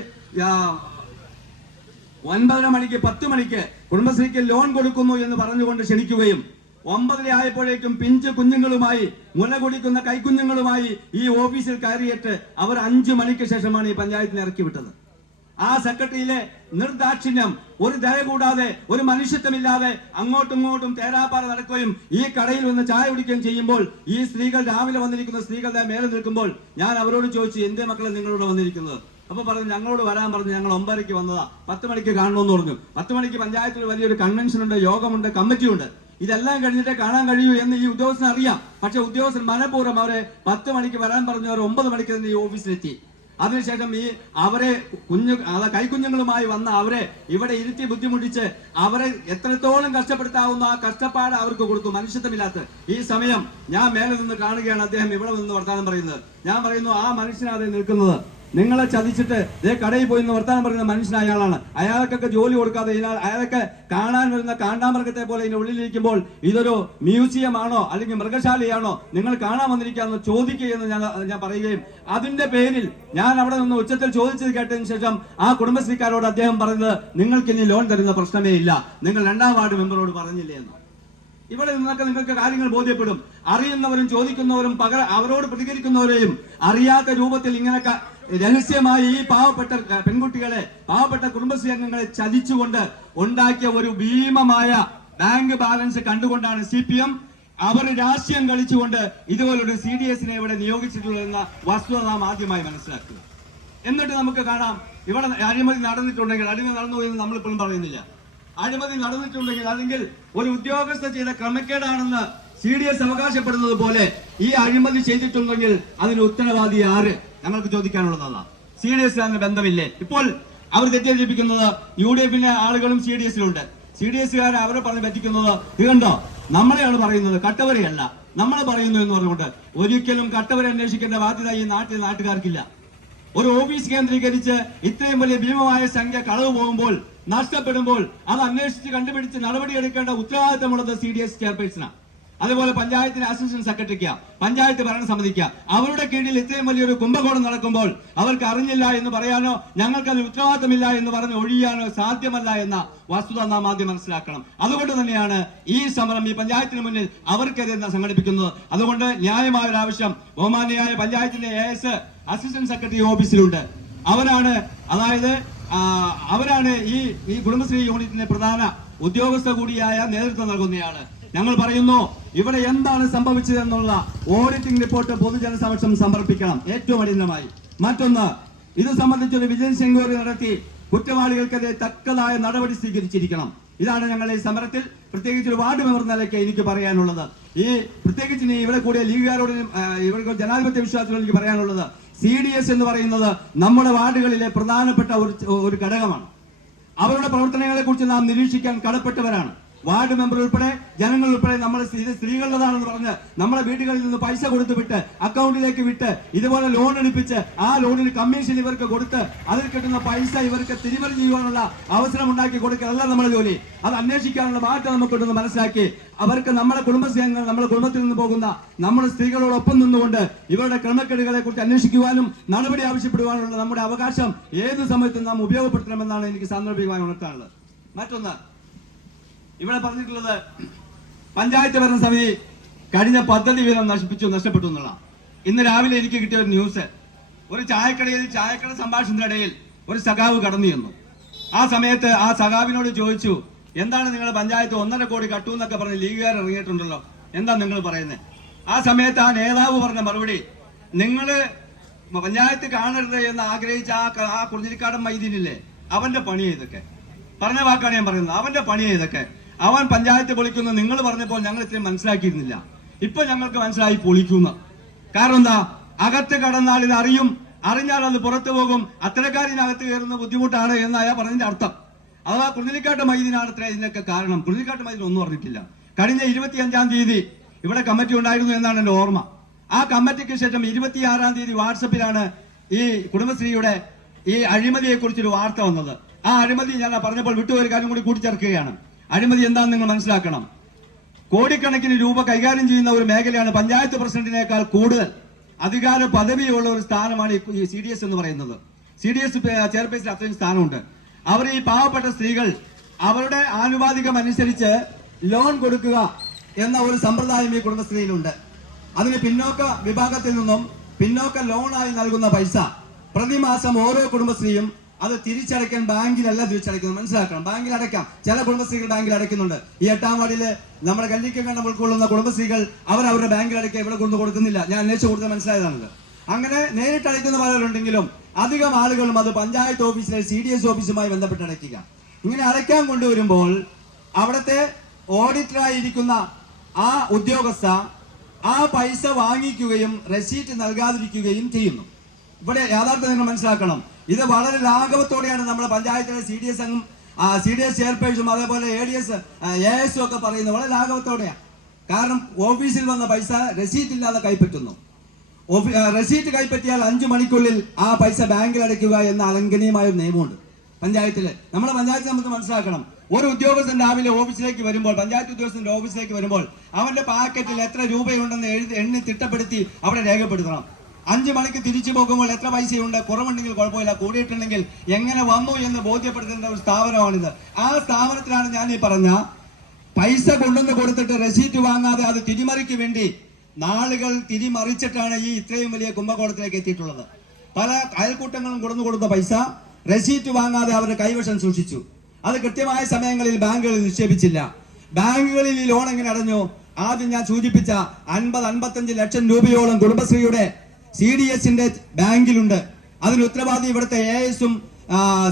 ഒൻപതര മണിക്ക് പത്ത് മണിക്ക് കുടുംബശ്രീക്ക് ലോൺ കൊടുക്കുന്നു എന്ന് പറഞ്ഞുകൊണ്ട് ക്ഷണിക്കുകയും ഒമ്പതര ആയപ്പോഴേക്കും പിഞ്ച് കുഞ്ഞുങ്ങളുമായി മുല കുടിക്കുന്ന കൈക്കുഞ്ഞുങ്ങളുമായി ഈ ഓഫീസിൽ കയറിയിട്ട് അവർ അഞ്ചു മണിക്ക് ശേഷമാണ് ഈ പഞ്ചായത്തിന് ഇറക്കി വിട്ടത്. ആ സെക്രട്ടറിയിലെ നിർദാക്ഷിണ്യം ഒരു ദയ കൂടാതെ ഒരു മനുഷ്യത്വമില്ലാതെ അങ്ങോട്ടും ഇങ്ങോട്ടും തേരാപ്പാറ നടക്കുകയും ഈ കടയിൽ വന്ന് ചായ കുടിക്കുകയും ചെയ്യുമ്പോൾ ഈ സ്ത്രീകൾ രാവിലെ വന്നിരിക്കുന്ന സ്ത്രീകളുടെ മേലെ നിൽക്കുമ്പോൾ ഞാൻ അവരോട് ചോദിച്ചു എന്തേ മക്കളെ നിങ്ങളോട് വന്നിരിക്കുന്നത്? അപ്പൊ പറഞ്ഞു ഞങ്ങളോട് വരാൻ പറഞ്ഞു ഞങ്ങൾ ഒമ്പതരയ്ക്ക് വന്നതാ. പത്ത് മണിക്ക് കാണണമെന്ന് പറഞ്ഞു. പത്ത് മണിക്ക് പഞ്ചായത്തിൽ വലിയൊരു കൺവെൻഷൻ ഉണ്ട് യോഗമുണ്ട് കമ്മിറ്റിയുണ്ട് ഇതെല്ലാം കഴിഞ്ഞിട്ടേ കാണാൻ കഴിയൂ എന്ന് ഈ ഉദ്യോഗസ്ഥൻ അറിയാം. പക്ഷെ ഉദ്യോഗസ്ഥൻ മനഃപൂർവം അവരെ പത്ത് മണിക്ക് വരാൻ പറഞ്ഞു അവർ ഒമ്പത് മണിക്ക് തന്നെ ഈ ഓഫീസിലെത്തി. അതിനുശേഷം ഈ അവരെ കുഞ്ഞു അതാ കൈക്കുഞ്ഞുങ്ങളുമായി വന്ന അവരെ ഇവിടെ ഇരുത്തി ബുദ്ധിമുട്ടിച്ച് അവരെ എത്രത്തോളം കഷ്ടപ്പെടുത്താവുന്ന ആ കഷ്ടപ്പാട് അവർക്ക് കൊടുത്തു മനുഷ്യത്വമില്ലാത്ത. ഈ സമയം ഞാൻ മേലെ നിന്ന് കാണുകയാണ് അദ്ദേഹം ഇവിടെ നിന്ന് വർത്തമാനം പറയുന്നത്. ഞാൻ പറയുന്നു ആ മനുഷ്യനാണ് നിൽക്കുന്നത്. നിങ്ങളെ ചതിച്ചിട്ട് ഇതേ കടയിൽ പോയി വർത്താനം പറയുന്ന മനുഷ്യൻ അയാളാണ്. അയാൾക്കൊക്കെ ജോലി കൊടുക്കാതെ ഇതിനാൽ അയാളൊക്കെ കാണാൻ വരുന്ന കാണ്ടാമൃഗത്തെ പോലെ ഇതിന്റെ ഉള്ളിലിരിക്കുമ്പോൾ ഇതൊരു മ്യൂസിയം ആണോ അല്ലെങ്കിൽ മൃഗശാലയാണോ നിങ്ങൾ കാണാൻ വന്നിരിക്കാന്ന് ചോദിക്കുകയെന്ന് ഞാൻ ഞാൻ പറയുകയും അതിന്റെ പേരിൽ ഞാൻ അവിടെ നിന്ന് ഉച്ചത്തിൽ ചോദിച്ചത് കേട്ടതിന് ശേഷം ആ കുടുംബശ്രീക്കാരോട് അദ്ദേഹം പറഞ്ഞത് നിങ്ങൾക്ക് ഇനി ലോൺ തരുന്ന പ്രശ്നമേ ഇല്ല. നിങ്ങൾ രണ്ടാം വാർഡ് മെമ്പറോട് പറഞ്ഞില്ലേ എന്ന്. ഇവിടെ നിന്നൊക്കെ നിങ്ങൾക്ക് കാര്യങ്ങൾ ബോധ്യപ്പെടും. അറിയുന്നവരും ചോദിക്കുന്നവരും പകര അവരോട് പ്രതികരിക്കുന്നവരെയും അറിയാത്ത രൂപത്തിൽ ഇങ്ങനെ രഹസ്യമായി ഈ പാവപ്പെട്ട പെൺകുട്ടികളെ പാവപ്പെട്ട കുടുംബശ്രീ അംഗങ്ങളെ ചതിച്ചുകൊണ്ട് ഉണ്ടാക്കിയ ഒരു ഭീമമായ ബാങ്ക് ബാലൻസ് കണ്ടുകൊണ്ടാണ് സി പി എം അവർ രാഷ്ട്രീയം കളിച്ചുകൊണ്ട് ഇതുപോലൊരു സി ഡി എസിനെ ഇവിടെ നിയോഗിച്ചിട്ടുള്ളതെന്ന വസ്തുത നാം ആദ്യമായി മനസ്സിലാക്കുക. എന്നിട്ട് നമുക്ക് കാണാം ഇവിടെ അഴിമതി നടന്നിട്ടുണ്ടെങ്കിൽ അഴിമതി നടന്നു എന്ന് നമ്മളിപ്പോഴും പറയുന്നില്ല. അഴിമതി നടന്നിട്ടുണ്ടെങ്കിൽ അല്ലെങ്കിൽ ഒരു ഉദ്യോഗസ്ഥ ചെയ്ത ക്രമക്കേടാണെന്ന് സി ഡി എസ് അവകാശപ്പെടുന്നത് പോലെ ഈ അഴിമതി ചെയ്തിട്ടുണ്ടെങ്കിൽ അതിന് ഉത്തരവാദി ആര്? ഞങ്ങൾക്ക് ചോദിക്കാനുള്ളതാണ് സി ഡി എസ് അതിന് ബന്ധമില്ലേ? ഇപ്പോൾ അവർ തെറ്റിദ്ധരിപ്പിക്കുന്നത് യു ഡി എഫിന്റെ ആളുകളും സി ഡി എസിലുണ്ട് സി ഡി എസുകാരെ അവരെ പറഞ്ഞ് പറ്റിക്കുന്നത് ഇത് കണ്ടോ? നമ്മളെയാണ് പറയുന്നത് കട്ടവരെയല്ല. നമ്മൾ പറയുന്നു എന്ന് പറഞ്ഞുകൊണ്ട് ഒരിക്കലും കട്ടവരെ അന്വേഷിക്കേണ്ട ബാധ്യത ഈ നാട്ടിലെ നാട്ടുകാർക്കില്ല. ഒരു ഓഫീസ് കേന്ദ്രീകരിച്ച് ഇത്രയും വലിയ ഭീമമായ സംഖ്യ കളവ് പോകുമ്പോൾ നഷ്ടപ്പെടുമ്പോൾ അത് അന്വേഷിച്ച് കണ്ടുപിടിച്ച് നടപടിയെടുക്കേണ്ട ഉത്തരവാദിത്തമുള്ളത് സി ഡി എസ് ചെയർപേഴ്സണാണ് അതുപോലെ പഞ്ചായത്തിന്റെ അസിസ്റ്റന്റ് സെക്രട്ടറിക്ക് പഞ്ചായത്ത് ഭരണസമിതിക്ക്. അവരുടെ കീഴിൽ ഇത്രയും വലിയൊരു കുംഭകോണം നടക്കുമ്പോൾ അവർക്ക് അറിഞ്ഞില്ല എന്ന് പറയാനോ ഞങ്ങൾക്ക് അത് ഉത്തരവാദിത്തമില്ല എന്ന് പറഞ്ഞ് ഒഴിയാനോ സാധ്യമല്ല എന്ന വസ്തുത നാം ആദ്യം മനസ്സിലാക്കണം. അതുകൊണ്ട് തന്നെയാണ് ഈ സമരം ഈ പഞ്ചായത്തിന് മുന്നിൽ അവർക്കെതിരെ സംഘടിപ്പിക്കുന്നത്. അതുകൊണ്ട് ന്യായമായ ഒരു ആവശ്യം ബഹുമാന്യയായ പഞ്ചായത്തിന്റെ എ എസ് അസിസ്റ്റന്റ് സെക്രട്ടറി ഓഫീസിലുണ്ട്. അവരാണ് അതായത് അവരാണ് ഈ ഈ കുടുംബശ്രീ യൂണിറ്റിന്റെ പ്രധാന ഉദ്യോഗസ്ഥ കൂടിയായ നേതൃത്വം നൽകുന്നയാൾ. ഞങ്ങൾ പറയുന്നു ഇവിടെ എന്താണ് സംഭവിച്ചതെന്നുള്ള ഓഡിറ്റിംഗ് റിപ്പോർട്ട് പൊതുജന സമക്ഷം സമർപ്പിക്കണം. ഏറ്റവും അടിയന്തരമായി. മറ്റൊന്ന് ഇത് സംബന്ധിച്ചൊരു വിജിലൻസ് എൻക്വയറി നടത്തി കുറ്റവാളികൾക്കെതിരെ തക്കതായ നടപടി സ്വീകരിച്ചിരിക്കണം. ഇതാണ് ഞങ്ങൾ ഈ സമരത്തിൽ പ്രത്യേകിച്ച് ഒരു വാർഡ് മെമ്പർ നിലയ്ക്ക് എനിക്ക് പറയാനുള്ളത്. ഈ പ്രത്യേകിച്ച് ഇനി ഇവിടെ കൂടിയ ലീഗുകാരോട് ഇവർക്ക് ജനാധിപത്യ വിശ്വാസികളോട് എനിക്ക് പറയാനുള്ളത് സി ഡി എസ് എന്ന് പറയുന്നത് നമ്മുടെ വാർഡുകളിലെ പ്രധാനപ്പെട്ട ഒരു ഒരു ഘടകമാണ്. അവരുടെ പ്രവർത്തനങ്ങളെ കുറിച്ച് നാം നിരീക്ഷിക്കാൻ കടപ്പെട്ടവരാണ്. വാർഡ് മെമ്പർ ഉൾപ്പെടെ ജനങ്ങൾ ഉൾപ്പെടെ നമ്മൾ ഇത് സ്ത്രീകളുടേതാണെന്ന് പറഞ്ഞ് നമ്മളെ വീടുകളിൽ നിന്ന് പൈസ കൊടുത്തു വിട്ട് അക്കൗണ്ടിലേക്ക് വിട്ട് ഇതുപോലെ ലോൺ എടുപ്പിച്ച് ആ ലോണിന് കമ്മീഷൻ ഇവർക്ക് കൊടുത്ത് അതിൽ കിട്ടുന്ന പൈസ ഇവർക്ക് തിരിമറി ചെയ്യുവാനുള്ള അവസരം ഉണ്ടാക്കി കൊടുക്കലല്ല നമ്മുടെ ജോലി. അത് അന്വേഷിക്കാനുള്ള മാറ്റം നമുക്കുണ്ടെന്ന് മനസ്സിലാക്കി അവർക്ക് നമ്മുടെ കുടുംബശ്രീ നമ്മുടെ കുടുംബത്തിൽ നിന്ന് പോകുന്ന നമ്മുടെ സ്ത്രീകളോടൊപ്പം നിന്നുകൊണ്ട് ഇവരുടെ ക്രമക്കേടുകളെ കുറിച്ച് അന്വേഷിക്കുവാനും നടപടി ആവശ്യപ്പെടുവാനുള്ള നമ്മുടെ അവകാശം ഏത് സമയത്തും നാം ഉപയോഗപ്പെടുത്തണമെന്നാണ് എനിക്ക് സാന്ദർഭികമായി ഉണർത്താനുള്ളത്. മറ്റൊന്ന് ഇവിടെ പറഞ്ഞിട്ടുള്ളത് പഞ്ചായത്ത് ഭരണ സമിതി കഴിഞ്ഞ പദ്ധതി വീതം നശിപ്പിച്ചു നഷ്ടപ്പെട്ടു എന്നുള്ളതാണ് ഇന്ന് രാവിലെ എനിക്ക് കിട്ടിയ ഒരു ന്യൂസ്. ഒരു ചായക്കടയിൽ ചായക്കട സംഭാഷണത്തിനിടയിൽ ഒരു സഖാവ് കടന്നു ചെന്നു. ആ സമയത്ത് ആ സഖാവിനോട് ചോദിച്ചു എന്താണ് നിങ്ങളുടെ പഞ്ചായത്ത് ഒന്നര കോടി കട്ടു എന്നൊക്കെ പറഞ്ഞ് ലീഗുകാർ ഇറങ്ങിയിട്ടുണ്ടല്ലോ. എന്താ നിങ്ങൾ പറയുന്നത് ആ സമയത്ത് ആ നേതാവ് പറഞ്ഞ മറുപടി നിങ്ങൾ പഞ്ചായത്ത് കാണരുത് എന്ന് ആഗ്രഹിച്ച ആ ആ കുറിഞ്ഞിരിക്കാടൻ മൈദീനില്ലേ അവന്റെ പണി ഇതൊക്കെ. പറഞ്ഞ വാക്കാണ് ഞാൻ പറയുന്നത്. അവന്റെ പണി ഇതൊക്കെ. അവൻ പഞ്ചായത്ത് പൊളിക്കുന്നു. നിങ്ങൾ പറഞ്ഞപ്പോൾ ഞങ്ങൾ ഇത്രയും മനസ്സിലാക്കിയിരുന്നില്ല. ഇപ്പൊ ഞങ്ങൾക്ക് മനസ്സിലായി പൊളിക്കുന്നു. കാരണം എന്താ? അകത്ത് കടന്നാൽ ഇത് അറിയും. അറിഞ്ഞാൽ അത് പുറത്തു പോകും. അത്തരക്കാരിനകത്ത് കയറുന്ന ബുദ്ധിമുട്ടാണ് എന്നായ പറഞ്ഞതിന്റെ അർത്ഥം. അഥവാ കുഞ്ഞിലിക്കാട്ട് മൈദിനാണ് അത്ര ഇതിനൊക്കെ കാരണം. കുഞ്ഞിലിക്കാട്ട് മൈദിൻ ഒന്നും പറഞ്ഞിട്ടില്ല കഴിഞ്ഞ ഇരുപത്തിയഞ്ചാം തീയതി ഇവിടെ കമ്മിറ്റി ഉണ്ടായിരുന്നു എന്നാണ് എന്റെ ഓർമ്മ. ആ കമ്മിറ്റിക്ക് ശേഷം ഇരുപത്തിയാറാം തീയതി വാട്സപ്പിലാണ് ഈ കുടുംബശ്രീയുടെ ഈ അഴിമതിയെ കുറിച്ചൊരു വാർത്ത വന്നത്. ആ അഴിമതി ഞാൻ പറഞ്ഞപ്പോൾ വിട്ടുപോയൊരു കാര്യം കൂടി കൂട്ടിച്ചേർക്കുകയാണ്. അഴിമതി എന്താണെന്ന് നിങ്ങൾ മനസ്സിലാക്കണം. കോടിക്കണക്കിന് രൂപ കൈകാര്യം ചെയ്യുന്ന ഒരു മേഖലയാണ് പഞ്ചായത്ത് പ്രസിഡന്റിനേക്കാൾ കൂടുതൽ. അധികാര പദവിയുള്ള ഒരു സ്ഥാനമാണ് ഈ സി ഡി എസ് എന്ന് പറയുന്നത്. സി ഡി എസ് ചെയർപേഴ്സൺ അത്രയും സ്ഥാനമുണ്ട്. അവർ ഈ പാവപ്പെട്ട സ്ത്രീകൾ അവരുടെ ആനുപാതികം അനുസരിച്ച് ലോൺ കൊടുക്കുക എന്ന ഒരു സമ്പ്രദായം ഈ കുടുംബശ്രീയിലുണ്ട്. അതിന് പിന്നോക്ക വിഭാഗത്തിൽ നിന്നും പിന്നോക്ക ലോണായി നൽകുന്ന പൈസ പ്രതിമാസം ഓരോ കുടുംബശ്രീയും അത് തിരിച്ചടയ്ക്കാൻ ബാങ്കിലല്ല തിരിച്ചടയ്ക്കുന്നത്. മനസ്സിലാക്കണം. ബാങ്കിൽ അടയ്ക്കാം ചില കുടുംബശ്രീകൾ ബാങ്കിൽ അടയ്ക്കുന്നുണ്ട് ഈ എട്ടാം വാർഡിൽ നമ്മുടെ കല്ലിക്കണ്ടം ഉൾക്കൊള്ളുന്ന കുടുംബശ്രീകൾ അവർ അവരുടെ ബാങ്കിൽ അടയ്ക്കുക ഇവിടെ കൊണ്ടു കൊടുക്കുന്നില്ല. ഞാൻ അന്വേഷിച്ച് കൊടുത്ത് മനസ്സിലായതാണത്. അങ്ങനെ നേരിട്ട് അടയ്ക്കുന്ന പലരുണ്ടെങ്കിലും അധികം ആളുകളും അത് പഞ്ചായത്ത് ഓഫീസിലെ സി ഡി എസ് ഓഫീസുമായി ബന്ധപ്പെട്ട് അടയ്ക്കുക. ഇങ്ങനെ അടയ്ക്കാൻ കൊണ്ടുവരുമ്പോൾ അവിടുത്തെ ഓഡിറ്ററായിരിക്കുന്ന ആ ഉദ്യോഗസ്ഥ ആ പൈസ വാങ്ങിക്കുകയും റെസീറ്റ് നൽകാതിരിക്കുകയും ചെയ്യുന്നു. ഇവിടെ യാഥാർത്ഥ്യം നിങ്ങൾ മനസ്സിലാക്കണം. ഇത് വളരെ ലാഘവത്തോടെയാണ് നമ്മുടെ പഞ്ചായത്തിലെ സി ഡി എസ് അംഗം സി ഡി എസ് ചെയർപേഴ്സും അതേപോലെ എ ഡി എസ് എ എസും ഒക്കെ പറയുന്നത് വളരെ ലാഘവത്തോടെയാണ്. കാരണം ഓഫീസിൽ വന്ന പൈസ റെസീറ്റ് ഇല്ലാതെ കൈപ്പറ്റുന്നു. റെസീറ്റ് കൈപ്പറ്റിയാൽ അഞ്ചു മണിക്കുള്ളിൽ ആ പൈസ ബാങ്കിൽ അടയ്ക്കുക എന്ന അലംഘനീയമായ ഒരു നിയമമുണ്ട് പഞ്ചായത്തിൽ. നമ്മുടെ പഞ്ചായത്ത് നമുക്ക് മനസ്സിലാക്കണം. ഒരു ഉദ്യോഗസ്ഥൻ രാവിലെ ഓഫീസിലേക്ക് വരുമ്പോൾ പഞ്ചായത്ത് ഉദ്യോഗസ്ഥന്റെ ഓഫീസിലേക്ക് വരുമ്പോൾ അവന്റെ പാക്കറ്റിൽ എത്ര രൂപയുണ്ടെന്ന് എഴുതി എണ്ണി തിട്ടപ്പെടുത്തി അവിടെ രേഖപ്പെടുത്തണം. അഞ്ചു മണിക്ക് തിരിച്ചു പോകുമ്പോൾ എത്ര പൈസയുണ്ട്? കുറവുണ്ടെങ്കിൽ കുഴപ്പമില്ല. കൂടിയിട്ടുണ്ടെങ്കിൽ എങ്ങനെ വന്നു എന്ന് ബോധ്യപ്പെടുത്തേണ്ട ഒരു സ്ഥാപനമാണിത്. ആ സ്ഥാപനത്തിലാണ് ഞാൻ ഈ പറഞ്ഞ പൈസ കൊണ്ടുവന്ന് കൊടുത്തിട്ട് റെസീറ്റ് വാങ്ങാതെ അത് തിരിമറിക്ക് വേണ്ടി നാളുകൾ തിരിമറിച്ചിട്ടാണ് ഈ ഇത്രയും വലിയ കുംഭകോണത്തിലേക്ക് എത്തിയിട്ടുള്ളത്. പല അയൽക്കൂട്ടങ്ങളും കൊടുന്നു കൊടുത്ത പൈസ റെസീറ്റ് വാങ്ങാതെ അവരുടെ കൈവശം സൂക്ഷിച്ചു. അത് കൃത്യമായ സമയങ്ങളിൽ ബാങ്കുകളിൽ നിക്ഷേപിച്ചില്ല. ബാങ്കുകളിൽ ഈ ലോൺ എങ്ങനെ അടഞ്ഞു? ആദ്യം ഞാൻ സൂചിപ്പിച്ച അൻപത് അൻപത്തഞ്ച് ലക്ഷം രൂപയോളം കുടുംബശ്രീയുടെ സി ഡി എസിന്റെ ബാങ്കിലുണ്ട്. അതിന് ഉത്തരവാദി ഇവിടുത്തെ എ എസും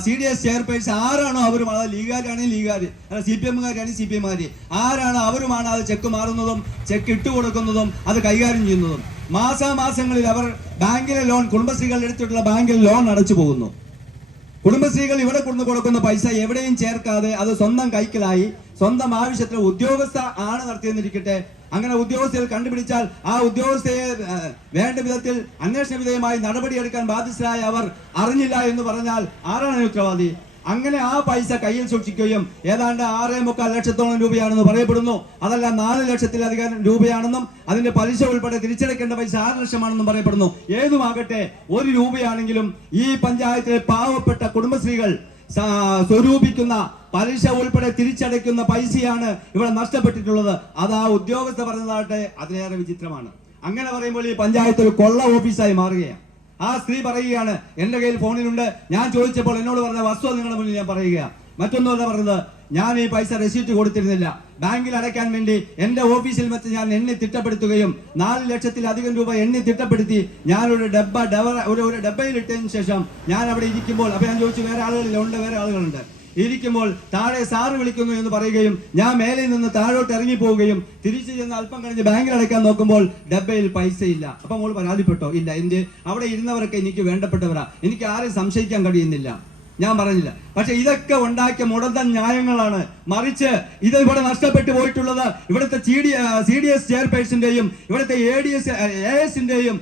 സി ഡി എസ് ചെയർപേഴ്സൺ ആരാണോ അവരും അത് ലീഗാരാണെങ്കിൽ ലീഗാർ അല്ല സി പി എമ്മുകാരാണെങ്കിൽ സി പി എമ്മുകാർ ആരാണ് അവരുമാണ് അത് ചെക്ക് മാറുന്നതും ചെക്ക് ഇട്ട് കൊടുക്കുന്നതും അത് കൈകാര്യം ചെയ്യുന്നതും. മാസാമാസങ്ങളിൽ അവർ ബാങ്കിലെ ലോൺ കുടുംബശ്രീകൾ എടുത്തിട്ടുള്ള ബാങ്കിൽ ലോൺ അടച്ചു പോകുന്നു. കുടുംബശ്രീകൾ ഇവിടെ കൊണ്ടു കൊടുക്കുന്ന പൈസ എവിടെയും ചേർക്കാതെ അത് സ്വന്തം കൈക്കലായി സ്വന്തം ആവശ്യത്തിന് ഉദ്യോഗസ്ഥ ആണ് നടത്തിയെന്നിരിക്കട്ടെ അങ്ങനെ ഉദ്യോഗസ്ഥരെ കണ്ടുപിടിച്ചാൽ ആ ഉദ്യോഗസ്ഥയെ വേണ്ട വിധത്തിൽ അന്വേഷണ വിധേയമായി നടപടിയെടുക്കാൻ ബാധ്യസ്ഥരായ അവർ അറിഞ്ഞില്ല എന്ന് പറഞ്ഞാൽ ആരാണ് ഉത്തരവാദി? അങ്ങനെ ആ പൈസ കയ്യിൽ സൂക്ഷിക്കുകയും ഏതാണ്ട് ആറേ മുക്കാൽ ലക്ഷത്തോളം രൂപയാണെന്ന് പറയപ്പെടുന്നു. അതല്ല നാല് ലക്ഷത്തിലധികം രൂപയാണെന്നും അതിന്റെ പലിശ ഉൾപ്പെടെ തിരിച്ചടക്കേണ്ട പൈസ ആറ് ലക്ഷമാണെന്നും പറയപ്പെടുന്നു. ഏതുമാകട്ടെ ഒരു രൂപയാണെങ്കിലും ഈ പഞ്ചായത്തിലെ പാവപ്പെട്ട കുടുംബശ്രീകൾ സ്വരൂപിക്കുന്ന പലിശ ഉൾപ്പെടെ തിരിച്ചടയ്ക്കുന്ന പൈസയാണ് ഇവിടെ നഷ്ടപ്പെട്ടിട്ടുള്ളത്. അത് ആ ഉദ്യോഗസ്ഥ പറഞ്ഞതാകട്ടെ അതിലേറെ വിചിത്രമാണ്. അങ്ങനെ പറയുമ്പോൾ ഈ പഞ്ചായത്ത് ഒരു കൊള്ള ഓഫീസായി മാറുകയാണ്. ആ സ്ത്രീ പറയുകയാണ് എന്റെ കയ്യിൽ ഫോണിലുണ്ട്. ഞാൻ ചോദിച്ചപ്പോൾ എന്നോട് പറഞ്ഞ വസ്തു നിങ്ങളുടെ മുന്നിൽ ഞാൻ പറയുക മറ്റൊന്നുമല്ല പറഞ്ഞത്. ഞാൻ ഈ പൈസ റെസീറ്റ് കൊടുത്തിരുന്നില്ല. ബാങ്കിൽ അടയ്ക്കാൻ വേണ്ടി എന്റെ ഓഫീസിൽ വെച്ച് ഞാൻ എണ്ണി തിട്ടപ്പെടുത്തുകയും നാല് ലക്ഷത്തിലധികം രൂപ എണ്ണി തിട്ടപ്പെടുത്തി ഞാനൊരു ഡബ്ബ ഡബ ഒരു ഒരു ഡബ്ബയിൽ ഇട്ടതിന് ശേഷം ഞാൻ അവിടെ ഇരിക്കുമ്പോൾ അപ്പൊ ഞാൻ ചോദിച്ചു വേറെ ആളുകളില്ല ഉണ്ട് വേറെ ആളുകളുണ്ട്. ഇരിക്കുമ്പോൾ താഴെ സാറ് വിളിക്കുന്നു എന്ന് പറയുകയും ഞാൻ മേലെ നിന്ന് താഴോട്ട് ഇറങ്ങി പോവുകയും തിരിച്ചു ചെന്ന് അല്പം കഴിഞ്ഞ് ബാങ്കിൽ അടയ്ക്കാൻ നോക്കുമ്പോൾ ഡബ്ബയിൽ പൈസ ഇല്ല അപ്പൊ മോൾ പരാതിപ്പെട്ടോ? ഇല്ല എന്റെ അവിടെ ഇരുന്നവരൊക്കെ എനിക്ക് വേണ്ടപ്പെട്ടവരാ. എനിക്ക് ആരെയും സംശയിക്കാൻ കഴിയുന്നില്ല. ഞാൻ പറഞ്ഞില്ല. പക്ഷെ ഇതൊക്കെ ഉണ്ടാക്കിയ മുടന്തൻ ന്യായങ്ങളാണ്. മറിച്ച് ഇത് ഇവിടെ നഷ്ടപ്പെട്ടു പോയിട്ടുള്ളത് ഇവിടുത്തെ സി ഡി എസ് ചെയർപേഴ്സിന്റെയും ഇവിടുത്തെ എ ഡി എസ് എ എസിന്റെയും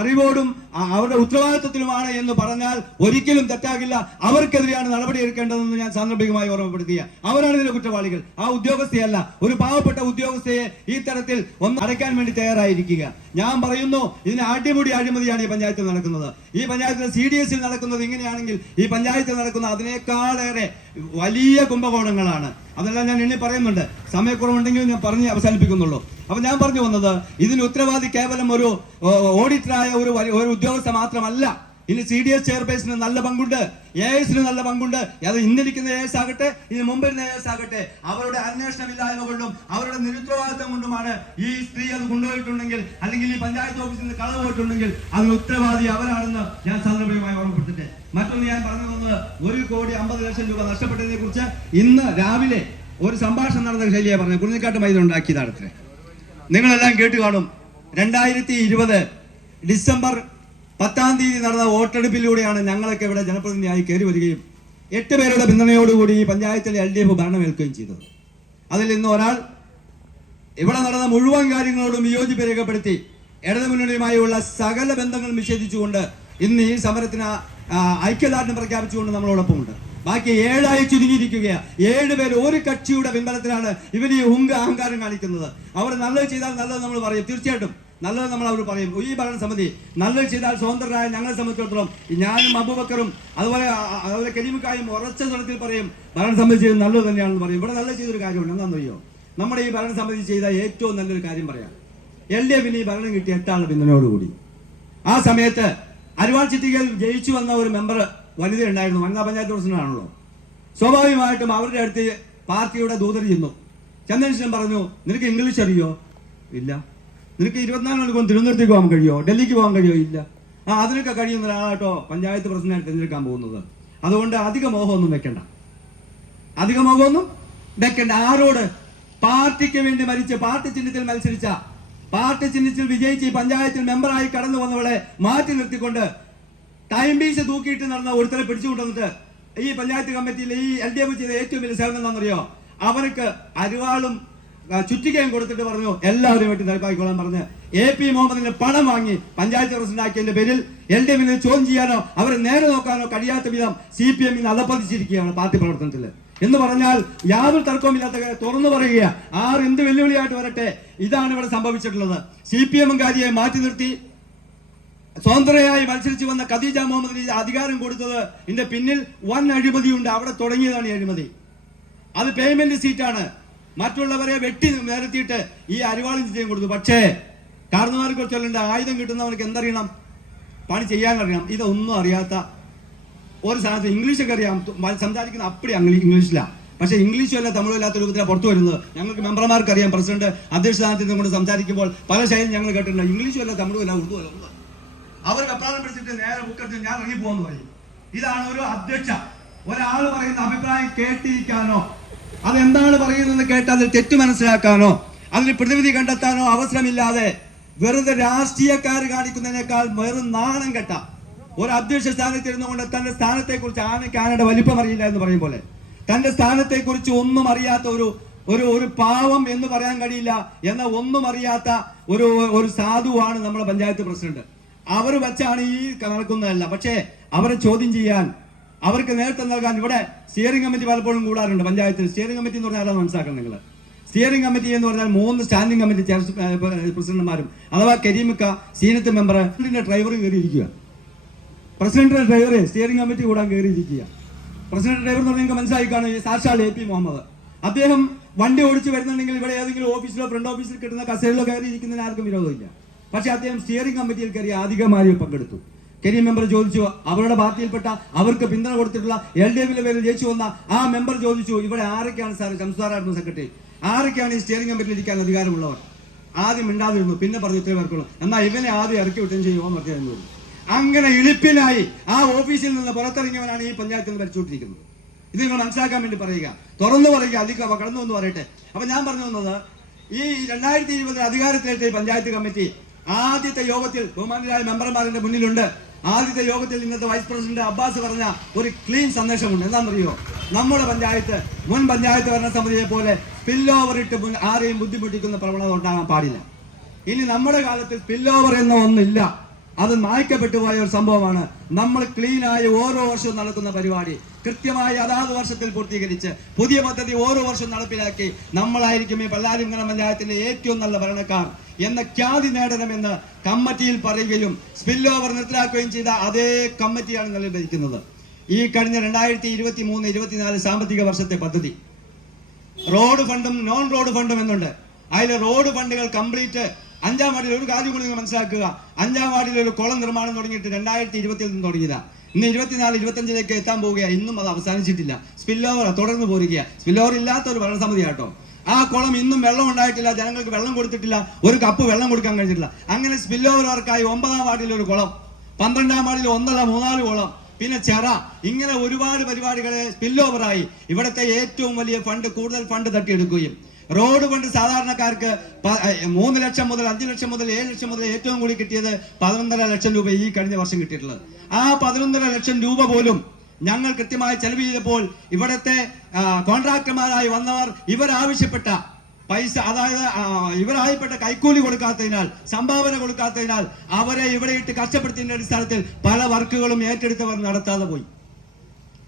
അറിവോടും അവരുടെ ഉത്തരവാദിത്വത്തിലുമാണ് എന്ന് പറഞ്ഞാൽ ഒരിക്കലും തെറ്റാകില്ല. അവർക്കെതിരെയാണ് നടപടി എടുക്കേണ്ടതെന്ന് ഞാൻ സാന്ദർഭികമായി ഓർമ്മപ്പെടുത്തിയ അവരാണ് ഇതിലെ കുറ്റവാളികൾ. ആ ഉദ്യോഗസ്ഥയല്ല. ഒരു പാവപ്പെട്ട ഉദ്യോഗസ്ഥയെ ഈ തരത്തിൽ ഒന്ന് അടയ്ക്കാൻ വേണ്ടി തയ്യാറായിരിക്കുക. ഞാൻ പറയുന്നു ഇതിന് അടിമുടി അഴിമതിയാണ് ഈ പഞ്ചായത്തിൽ നടക്കുന്നത്. ഈ പഞ്ചായത്തിൽ സി ഡി എസിൽ നടക്കുന്നത് ഇങ്ങനെയാണെങ്കിൽ ഈ പഞ്ചായത്തിൽ നടക്കുന്ന അതിനേക്കാളേറെ വലിയ കുംഭകോണങ്ങളാണ്. അതെല്ലാം ഞാൻ എണ്ണി പറയുന്നുണ്ട്. സമയക്കുറവുണ്ടെങ്കിൽ ഞാൻ പറഞ്ഞ് അവസാനിപ്പിക്കുന്നുള്ളൂ. അപ്പൊ ഞാൻ പറഞ്ഞു വന്നത് ഇതിന് ഉത്തരവാദി കേവലം ഒരു ഓഡിറ്ററായ ഒരു ഒരു ഉദ്യോഗസ്ഥ മാത്രമല്ല. ഇനി സി ഡി എസ് ചെയർപേഴ്സിന് നല്ല പങ്കുണ്ട്. എ എസിന് നല്ല പങ്കുണ്ട്. അത് ഇന്നിരിക്കുന്ന എ എസ് ആകട്ടെ ഇനി മുമ്പിരുന്ന എ എസ് ആകട്ടെ അവരുടെ അന്വേഷണമില്ലായ്മ കൊണ്ടും അവരുടെ നിരുത്തരവാദിത്വം കൊണ്ടുമാണ് ഈ സ്ത്രീ അത് കൊണ്ടുപോയിട്ടുണ്ടെങ്കിൽ അല്ലെങ്കിൽ ഈ പഞ്ചായത്ത് ഓഫീസിൽ നിന്ന് കളവ് പോയിട്ടുണ്ടെങ്കിൽ അതിന് ഉത്തരവാദി അവരാണെന്ന് ഞാൻ സന്ദർഭമായി ഓർമ്മപ്പെട്ടിട്ട് മറ്റൊന്ന് ഞാൻ പറഞ്ഞു തന്നത് ഒരു കോടി അമ്പത് ലക്ഷം രൂപ നഷ്ടപ്പെട്ടതിനെ കുറിച്ച് ഇന്ന് രാവിലെ ഒരു സംഭാഷണം നടന്ന ശൈലിയെ പറഞ്ഞു കുഞ്ഞിക്കാട്ട് മൈദ ഉണ്ടാക്കിയതാണ് നിങ്ങളെല്ലാം കേട്ടു കാണും. രണ്ടായിരത്തി ഇരുപത് ഡിസംബർ പത്താം തീയതി നടന്ന വോട്ടെടുപ്പിലൂടെയാണ് ഞങ്ങളൊക്കെ ഇവിടെ ജനപ്രതിനിധിയായി കയറി വരികയും എട്ട് പേരുടെ പിന്തുണയോടുകൂടി ഈ പഞ്ചായത്തിലെ എൽ ഡി എഫ് ഭരണമേൽക്കുകയും ചെയ്തത്. അതിൽ ഇന്ന് ഒരാൾ ഇവിടെ നടന്ന മുഴുവൻ കാര്യങ്ങളോടും വിയോജിപ്പ് രേഖപ്പെടുത്തി ഇടതുമുന്നണിയുമായുള്ള സകല ബന്ധങ്ങളും നിഷേധിച്ചുകൊണ്ട് ഇന്ന് ഈ സമരത്തിന് ഐക്യദാർഢ്യം പ്രഖ്യാപിച്ചുകൊണ്ട് നമ്മളോടൊപ്പമുണ്ട്. ബാക്കി ഏഴായി ചുരുങ്ങിയിരിക്കുകയാണ് ഏഴ് പേര് ഒരു കക്ഷിയുടെ പിൻബലത്തിലാണ് ഇവർ ഈ ഹുങ്ക അഹങ്കാരം കാണിക്കുന്നത്. അവർ നല്ലത് ചെയ്താൽ നല്ലത് നമ്മൾ പറയും. തീർച്ചയായിട്ടും. നല്ലത് നമ്മൾ അവർ പറയും. ഈ ഭരണ സമിതി നല്ലത് ചെയ്താൽ സ്വതന്ത്രരായ ഞങ്ങളെ സംബന്ധിച്ചിടത്തോളം ഞാനും അബൂബക്കറും അതുപോലെ അതുപോലെ കരീമക്കായും ഉറച്ച സ്വരത്തിൽ പറയും ഭരണസമിതി ചെയ്ത് നല്ലത് തന്നെയാണെന്ന് പറയും. ഇവിടെ നല്ലത് ചെയ്തൊരു കാര്യമുണ്ട്. എന്താണെന്നറിയോ നമ്മുടെ ഈ ഭരണ സമിതി ചെയ്ത ഏറ്റവും നല്ലൊരു കാര്യം പറയാം. എൽ ഡി എഫിന് ഈ ഭരണം കിട്ടിയ എട്ടാളുടെ പിന്തുണയോടുകൂടി. ആ സമയത്ത് അരുവാൾ ചിറ്റികയിൽ ജയിച്ചു വന്ന ഒരു മെമ്പർ വനിത ഉണ്ടായിരുന്നു വനിതാ പഞ്ചായത്ത് പ്രസിഡന്റാണല്ലോ. സ്വാഭാവികമായിട്ടും അവരുടെ അടുത്ത് പാർട്ടിയുടെ ദൂതർ ചെന്നു. ചന്ദ്രശേഖരൻ പറഞ്ഞു നിനക്ക് ഇംഗ്ലീഷ് അറിയോ? ഇല്ല. നിനക്ക് ഇരുപത്തിനാല് മണിക്കൂർ തിരുവനന്തപുരത്തേക്ക് പോകാൻ കഴിയോ? ഡൽഹിക്ക് പോകാൻ കഴിയോ? ഇല്ല. ആ അതിനൊക്കെ കഴിയുന്ന ഒരാളാട്ടോ പഞ്ചായത്ത് പ്രസിഡന്റായിട്ട് തിരഞ്ഞെടുക്കാൻ പോകുന്നത്. അതുകൊണ്ട് അധിക മോഹമൊന്നും വെക്കണ്ട. അധിക മോഹമൊന്നും വെക്കണ്ട. ആരോട്? പാർട്ടിക്ക് വേണ്ടി മരിച്ച് പാർട്ടി ചിഹ്നത്തിൽ മത്സരിച്ച പാർട്ടി ചിഹ്നത്തിൽ വിജയിച്ച് പഞ്ചായത്തിൽ മെമ്പറായി കടന്നു വന്നവളെ മാറ്റി നിർത്തിക്കൊണ്ട് ടൈം പീസ് തൂക്കിയിട്ട് നടന്ന ഒരുത്തരെ പിടിച്ചുകൊണ്ടുവന്നിട്ട് ഈ പഞ്ചായത്ത് കമ്മിറ്റിയിൽ ഈ എൽ ഡി എഫ് ചെയ്ത ഏറ്റവും വലിയ സേവനം എന്താണെന്നറിയോ? അവർക്ക് അരിവാളും ആ, ചുറ്റിക്കയും കൊടുത്തിട്ട് പറഞ്ഞു എല്ലാവരും വെട്ടി നിരപ്പാക്കിക്കോളാൻ പറഞ്ഞ് എ പി മുഹമ്മദിന്റെ പണം വാങ്ങി പഞ്ചായത്ത് പ്രസിഡന്റ് ആക്കിയതിന്റെ പേരിൽ എൽ ഡി എഫിനെ ചോദ്യം ചെയ്യാനോ അവരെ നേരെ നോക്കാനോ കഴിയാത്ത വിധം സി പി എമ്മിന് അതപ്പതിച്ചിരിക്കുകയാണ് പാർട്ടി പ്രവർത്തനത്തിൽ എന്ന് പറഞ്ഞാൽ യാതൊരു തർക്കവുമില്ലാത്ത തുറന്നു പറയുക ആർ എന്ത് വെല്ലുവിളിയായിട്ട് വരട്ടെ ഇതാണ് ഇവിടെ സംഭവിച്ചിട്ടുള്ളത്. സി പി എമ്മുകാരിയെ മാറ്റി നിർത്തി. സ്വതന്ത്രയായി മത്സരിച്ച് വന്ന ഖദീജ മുഹമ്മദിന് അധികാരം കൊടുത്തത് ഇതിന്റെ പിന്നിൽ വൻ അഴിമതിയുണ്ട്. അവിടെ തുടങ്ങിയതാണ് ഈ അഴിമതി. അത് പേയ്മെന്റ് സീറ്റാണ് മറ്റുള്ളവരെ വെട്ടി നിരത്തിയിട്ട് ഈ അരിവാളും ചെയ്യാൻ കൊടുത്തു. പക്ഷേ കാരണന്മാർക്ക് ചൊല്ലേണ്ട ആയുധം കിട്ടുന്നവർക്ക് എന്തറിയണം? പണി ചെയ്യാൻ അറിയണം ഇതൊന്നും അറിയാത്ത ഒരു സാധനത്തിൽ ഇംഗ്ലീഷൊക്കെ അറിയാം. സംസാരിക്കുന്ന അപ്പടി ഇംഗ്ലീഷിലാണ് പക്ഷേ ഇംഗ്ലീഷും അല്ല തമിഴും ഇല്ലാത്ത രൂപത്തിലാണ് പുറത്തു വരുന്നത്. ഞങ്ങൾക്ക് മെമ്പർമാർക്ക് അറിയാം പ്രസിഡന്റ് അധ്യക്ഷ സ്ഥാനത്ത് കൊണ്ട് സംസാരിക്കുമ്പോൾ പല ശൈലി ഞങ്ങൾ കേട്ടിട്ടുണ്ട്. ഇംഗ്ലീഷും അല്ല തമിഴും അല്ല ഉറുദു അല്ല. അവർ കപ്രാളം പിടിച്ചിട്ട് നേരെ ബുക്കെടുത്ത് ഞാൻ ഇറങ്ങി പോകുന്നു പറയും. ഇതാണ് ഒരു അധ്യക്ഷ. ഒരാൾ പറയുന്ന അഭിപ്രായം കേട്ടിരിക്കാനോ അതെന്താണ് പറയുന്നത് കേട്ട് അതിൽ തെറ്റു മനസ്സിലാക്കാനോ അതിന് പ്രതിവിധി കണ്ടെത്താനോ അവസരമില്ലാതെ വെറുതെ രാഷ്ട്രീയക്കാർ കാണിക്കുന്നതിനേക്കാൾ വെറും നാണം കെട്ട. ഒരു അധ്യക്ഷ സ്ഥാനത്ത് ഇരുന്നുകൊണ്ട് തന്റെ സ്ഥാനത്തെക്കുറിച്ച് ആനയ്ക്ക് ആനയുടെ വലിപ്പം അറിയില്ല എന്ന് പറയും പോലെ. തന്റെ സ്ഥാനത്തെക്കുറിച്ച് ഒന്നും അറിയാത്ത ഒരു ഒരു ഒരു പാവം എന്ന് പറയാൻ കഴിയില്ല എന്ന ഒന്നും അറിയാത്ത ഒരു ഒരു സാധുവാണ് നമ്മുടെ പഞ്ചായത്ത് പ്രസിഡന്റ്. അവർ വെച്ചാണ് ഈ നടക്കുന്നതല്ല പക്ഷേ അവരെ ചോദ്യം ചെയ്യാൻ അവർക്ക് നേതൃത്വം നൽകാൻ ഇവിടെ സ്റ്റിയറിംഗ് കമ്മിറ്റി പലപ്പോഴും കൂടാറുണ്ട് പഞ്ചായത്തിൽ. സ്റ്റിയറിംഗ് കമ്മിറ്റി എന്ന് പറഞ്ഞാൽ മനസ്സിലാക്കണം നിങ്ങൾ സ്റ്റിയറിംഗ് കമ്മിറ്റി എന്ന് പറഞ്ഞാൽ മൂന്ന് സ്റ്റാൻഡിംഗ് കമ്മിറ്റി പ്രസിഡന്റുമാരും അഥവാ കരീമിക്ക സീനത്ത് മെമ്പർ ഡ്രൈവർ കയറിയിരിക്കുക. പ്രസിഡന്റിന്റെ ഡ്രൈവർ സ്റ്റിയറിംഗ് കമ്മിറ്റി കൂടാൻ കയറിയിരിക്കുക. പ്രസിഡന്റ് ഡ്രൈവർ എന്ന് പറഞ്ഞാൽ നിങ്ങൾക്ക് മനസ്സിലായി കാണും ഈ സാക്ഷാൽ എ പി മുഹമ്മദ്? അദ്ദേഹം വണ്ടി ഓടിച്ച് വരുന്നുണ്ടെങ്കിൽ ഇവിടെ ഏതെങ്കിലും ഓഫീസിലോ ഫ്രണ്ട് ഓഫീസിൽ കിട്ടുന്ന കസേരയിലോ കയറി ഇരിക്കുന്നതിന് ആർക്കും വിരോധമില്ല. പക്ഷേ അദ്ദേഹം സ്റ്റിയറിംഗ് കമ്മിറ്റിയിൽ കയറി അധികമായി പങ്കെടുത്തു. കരീം മെമ്പർ ചോദിച്ചു അവരുടെ പാർട്ടിയിൽപ്പെട്ട അവർക്ക് പിന്തുണ കൊടുത്തിട്ടുള്ള എൽ ഡി എഫിന്റെ പേരിൽ ജയിച്ചു വന്ന ആ മെമ്പർ ചോദിച്ചു ഇവിടെ ആരൊക്കെയാണ് സാർ? സംസ്ഥാന സെക്രട്ടറി. ആരൊക്കെയാണ് ഈ സ്റ്റിയറിംഗ് കമ്മിറ്റിയിൽ ഇരിക്കാൻ അധികാരമുള്ളവർ? ആദ്യം മിണ്ടാതിരുന്നു. പിന്നെ പറഞ്ഞു ഇത്രയും പേർക്കുള്ളൂ. എന്നാൽ ഇവനെ ആദ്യം ഇറക്കി വിട്ടും ചെയ്യുമോ എന്നൊക്കെ അങ്ങനെ ഇളിപ്പിനായി ആ ഓഫീസിൽ നിന്ന് പുറത്തിറങ്ങിയവനാണ് ഈ പഞ്ചായത്തിൽ നിന്ന് ഭരിച്ചുകൊണ്ടിരിക്കുന്നത് ഇത് നിങ്ങൾ മനസ്സിലാക്കാൻ വേണ്ടി പറയുക. തുറന്നു പറയുക. അധികം കടന്നു എന്ന് പറയട്ടെ. അപ്പൊ ഞാൻ പറഞ്ഞു വന്നത് ഈ രണ്ടായിരത്തി ഇരുപതിൽ അധികാരത്തിലേറ്റ പഞ്ചായത്ത് കമ്മിറ്റി ആദ്യത്തെ യോഗത്തിൽ ബഹുമാനരായ മെമ്പർമാരുടെ മുന്നിലുണ്ട്. ആദ്യത്തെ യോഗത്തിൽ ഇന്നത്തെ വൈസ് പ്രസിഡന്റ് അബ്ബാസ് പറഞ്ഞ ഒരു ക്ലീൻ സന്ദേശമുണ്ട്. എന്താണെന്നറിയോ? നമ്മുടെ പഞ്ചായത്ത് മുൻ പഞ്ചായത്ത് ഭരണ സമിതിയെ പോലെ സ്പില്ലോവർ ഇട്ട് ആരെയും ബുദ്ധിമുട്ടിക്കുന്ന പ്രവണത ഉണ്ടാകാൻ പാടില്ല. ഇനി നമ്മുടെ കാലത്ത് സ്പില്ലോവർ എന്ന ഒന്നില്ല അത് മായ്ക്കപ്പെട്ടു പോയ ഒരു സംഭവമാണ്. നമ്മൾ ക്ലീനായി ഓരോ വർഷവും നടക്കുന്ന പരിപാടി. കൃത്യമായി അതാത് വർഷത്തിൽ പൂർത്തീകരിച്ച് പുതിയ പദ്ധതി ഓരോ വർഷവും നടപ്പിലാക്കി നമ്മളായിരിക്കും ഈ പല്ലാരിമംഗലം പഞ്ചായത്തിന്റെ ഏറ്റവും നല്ല ഭരണക്കാർ എന്ന ഖ്യാതി നേടണമെന്ന് കമ്മിറ്റിയിൽ പറയുകയും സ്പിൽ ഓവർ നിർത്തലാക്കുകയും ചെയ്ത അതേ കമ്മിറ്റിയാണ് നിലനിൽക്കുന്നത്. ഈ കഴിഞ്ഞ രണ്ടായിരത്തി ഇരുപത്തി മൂന്ന് ഇരുപത്തിനാല് സാമ്പത്തിക വർഷത്തെ പദ്ധതി. റോഡ് ഫണ്ടും നോൺ റോഡ് ഫണ്ടും എന്നുണ്ട്. അതിലെ റോഡ് ഫണ്ടുകൾ കംപ്ലീറ്റ് അഞ്ചാം വാർഡിൽ ഒരു കാര്യം കൂടി നിങ്ങൾ മനസ്സിലാക്കുക. അഞ്ചാം വാർഡിൽ ഒരു കുളം നിർമ്മാണം തുടങ്ങിയിട്ട് രണ്ടായിരത്തി ഇരുപത്തിൽ നിന്ന് തുടങ്ങിയതാ. ഇന്ന് ഇരുപത്തിനാല് ഇരുപത്തഞ്ചിലേക്ക് എത്താൻ പോവുകയാണ് ഇന്നും അത് അവസാനിച്ചിട്ടില്ല. സ്പില്ലോവർ തുടർന്ന് പോരുക സ്പില്ലോവർ ഇല്ലാത്ത ഒരു ഭരണസമിതി ആട്ടോ. ആ കുളം ഇന്നും വെള്ളം ഉണ്ടായിട്ടില്ല ജനങ്ങൾക്ക് വെള്ളം കൊടുത്തിട്ടില്ല ഒരു കപ്പ് വെള്ളം കൊടുക്കാൻ കഴിഞ്ഞിട്ടില്ല. അങ്ങനെ സ്പില്ലോവർക്കായി വർക്കായി ഒമ്പതാം വാർഡിൽ ഒരു കുളം പന്ത്രണ്ടാം വാർഡിൽ ഒന്നല്ല മൂന്നാൽ കുളം പിന്നെ ചെറ. ഇങ്ങനെ ഒരുപാട് പരിപാടികളെ സ്പില്ലോവറായി ഇവിടുത്തെ ഏറ്റവും വലിയ ഫണ്ട് കൂടുതൽ ഫണ്ട് തട്ടിയെടുക്കുകയും റോഡ് പണ്ട് സാധാരണക്കാർക്ക് മൂന്ന് ലക്ഷം മുതൽ അഞ്ച് ലക്ഷം മുതൽ ഏഴ് ലക്ഷം മുതൽ ഏറ്റവും കൂടി കിട്ടിയത് പതിനൊന്നര ലക്ഷം രൂപ ഈ കഴിഞ്ഞ വർഷം കിട്ടിയിട്ടുള്ളത്. ആ പതിനൊന്നര ലക്ഷം രൂപ പോലും ഞങ്ങൾ കൃത്യമായി ചെലവ് ചെയ്തപ്പോൾ ഇവിടത്തെ കോൺട്രാക്ടർമാരായി വന്നവർ ഇവർ ആവശ്യപ്പെട്ട പൈസ അതായത് ഇവരായിപ്പെട്ട കൈക്കൂലി കൊടുക്കാത്തതിനാൽ സംഭാവന കൊടുക്കാത്തതിനാൽ അവരെ ഇവിടെ ഇട്ട് കഷ്ടപ്പെടുത്തിയതിന്റെ അടിസ്ഥാനത്തിൽ പല വർക്കുകളും ഏറ്റെടുത്തവർ നടത്താതെ പോയി.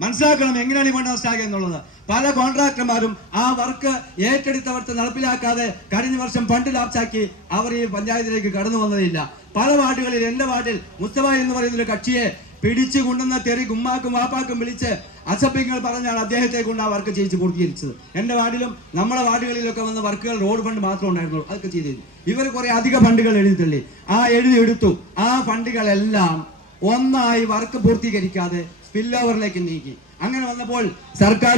മനസ്സിലാക്കണം എങ്ങനെയാണ് ഈ ഫണ്ട് നഷ്ടമാകുക എന്നുള്ളത് പല കോൺട്രാക്ടർമാരും ആ വർക്ക് ഏറ്റെടുത്തവർക്ക് നടപ്പിലാക്കാതെ കഴിഞ്ഞ വർഷം ഫണ്ട് ലാപ്സാക്കി അവർ ഈ പഞ്ചായത്തിലേക്ക് കടന്നു വന്നതില്ല പല വാർഡുകളിൽ എന്റെ വാർഡിൽ മുസ്തഫ എന്ന് പറയുന്ന ഒരു കക്ഷിയെ പിടിച്ചു കൊണ്ടുവന്ന തെറി ഗുമ്മാക്കും വാപ്പാക്കും വിളിച്ച് അസഭ്യങ്ങൾ പറഞ്ഞാണ് അദ്ദേഹത്തെ കൊണ്ട് ആ വർക്ക് ചെയ്യിച്ച് പൂർത്തീകരിച്ചത്. എന്റെ വാർഡിലും നമ്മുടെ വാർഡുകളിലൊക്കെ വന്ന വർക്കുകൾ റോഡ് ഫണ്ട് മാത്രമേ ഉണ്ടായിരുന്നുള്ളൂ. അതൊക്കെ ചെയ്തിരുന്നു. ഇവർ കുറെ അധിക ഫണ്ടുകൾ എഴുതി തള്ളി. ആ എഴുതി എടുത്തു. ആ ഫണ്ടുകളെല്ലാം ഒന്നായി വർക്ക് പൂർത്തീകരിക്കാതെ സ്പിൽ ഓവറിലേക്ക് നീക്കി. അങ്ങനെ വന്നപ്പോൾ സർക്കാർ